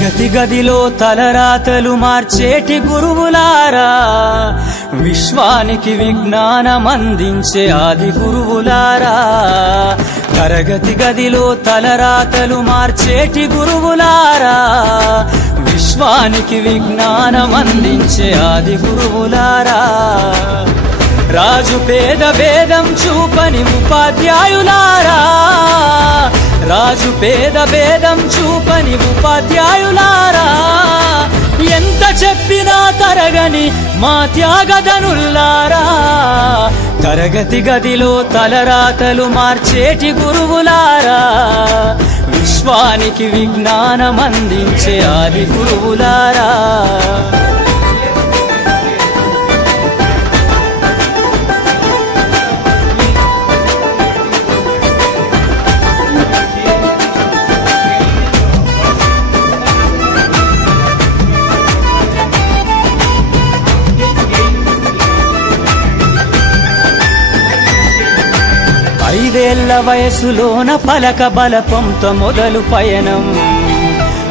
తరగతి గదిలో తలరాతలు మార్చేటి గురువులారా, విశ్వానికి విజ్ఞానం అందించే ఆది గురువులారా. తరగతి గదిలో తలరాతలు మార్చేటి గురువులారా, విశ్వానికి విజ్ఞానం అందించే ఆది గురువులారా. రాజు పేద భేదం చూపని ఉపాధ్యాయులారా, రాజు పేద భేదం చూపని ఉపాధ్యాయులారా. ఎంత చెప్పినా తరగని మా త్యాగధనుల్లారా, తరగతి గదిలో తలరాతలు మార్చేటి గురువులారా, విశ్వానికి విజ్ఞానం అందించే ఆది గురువులారా. ఐదేళ్ల వయసులోన పలక బలపంతో మొదలు పయనం,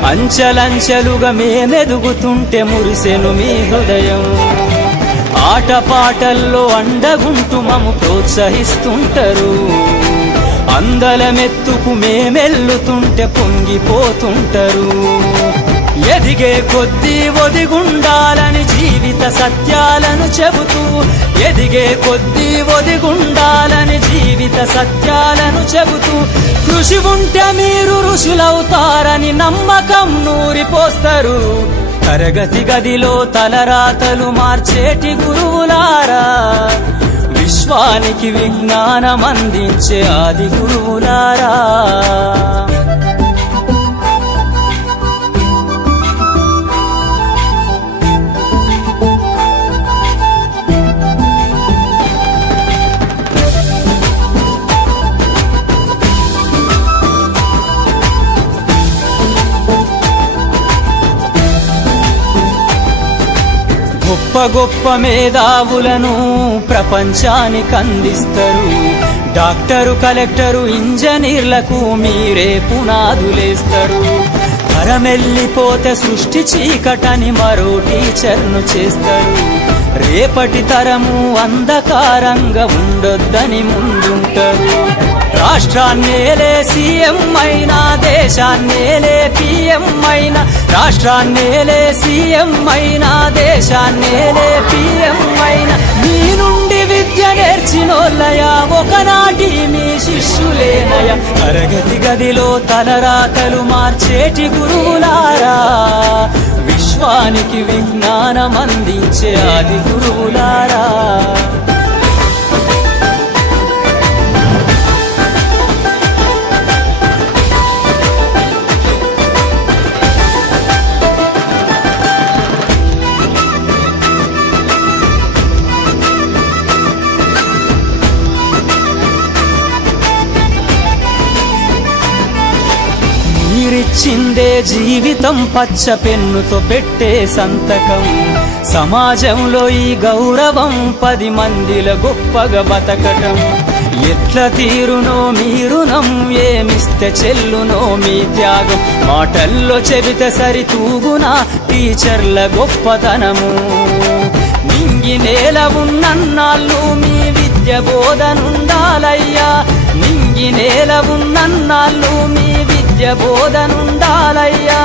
అంచెలంచెలుగా మేమెదుగుతుంటే మురిసెను మీ హృదయం. ఆటపాటల్లో అండగుంటూ మము ప్రోత్సహిస్తుంటారు, అందలమెత్తుకు మేమెల్లుతుంటే పొంగిపోతుంటారు. ఎదిగే కొద్దీ ఒదిగుండాలని జీవిత సత్యాలను చెబుతూ, ఎదిగే కొద్దీ ఒదిగుండాలని జీవిత సత్యాలను చెబుతూ, కృషి ఉంటే మీరు ఋషులవుతారని నమ్మకం నూరిపోస్తారు. తరగతి గదిలో తలరాతలు మార్చేటి గురువులారా, విశ్వానికి విజ్ఞానం అందించే ఆది గురువులారా. గొప్ప గొప్ప మేధావులను ప్రపంచానికి అందిస్తారు. డాక్టరు, కలెక్టరు, ఇంజనీర్లకు మీరే పునాదులేస్తారు. తరమెల్లిపోతే సృష్టి చీకటని మరో టీచర్ను చేస్తారు. రేపటి తరము అంధకారంగా ఉండొద్దని ముందుంటారు. రాష్ట్రాన్నేలే సీఎం అయినా, దేశాన్నేలే పీఎం అయినా, రాష్ట్రాన్నేలే సీఎం అయినా, దేశాన్నేలే పీఎం అయినా, మీ నుండి విద్య నేర్చినోళ్ళయా ఒకనాటి మీ శిష్యులేనయ. తరగతి గదిలో తలరాతలు మార్చేటి గురువులారా, విశ్వానికి విజ్ఞానం అందించే ఆది గురువులారా. మీరిచ్చిందే జీవితం పచ్చ పెన్నుతో పెట్టే సంతకం. సమాజంలో ఈ గౌరవం 10 మందిల గొప్పగా బతకటం. ఎట్ల తీరునో మీ రుణం, ఏమిస్తే చెల్లునో మీ త్యాగం. మాటల్లో చెబితే సరితూగునా టీచర్ల గొప్పతనము. నింగి నేల ఉన్నన్నాళ్ళు మీ విద్య బోధనుండాలయ్యా, నింగి నేల ఉన్నన్నాళ్ళు మీ విద్య బోధనుండాలయ్యా.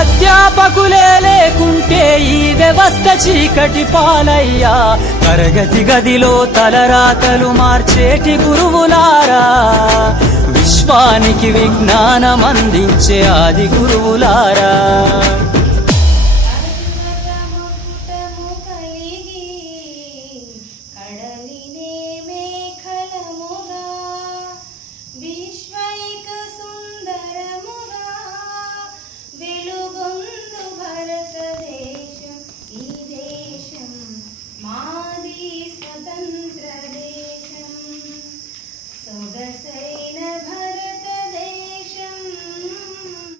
అధ్యాపకులే లేకుంటే ఈ వ్యవస్థ చీకటి పాలయ్యా. తరగతి గదిలో తలరాతలు మార్చేటి గురువులారా, విశ్వానికి విజ్ఞానం అందించే ఆది గురువులారా.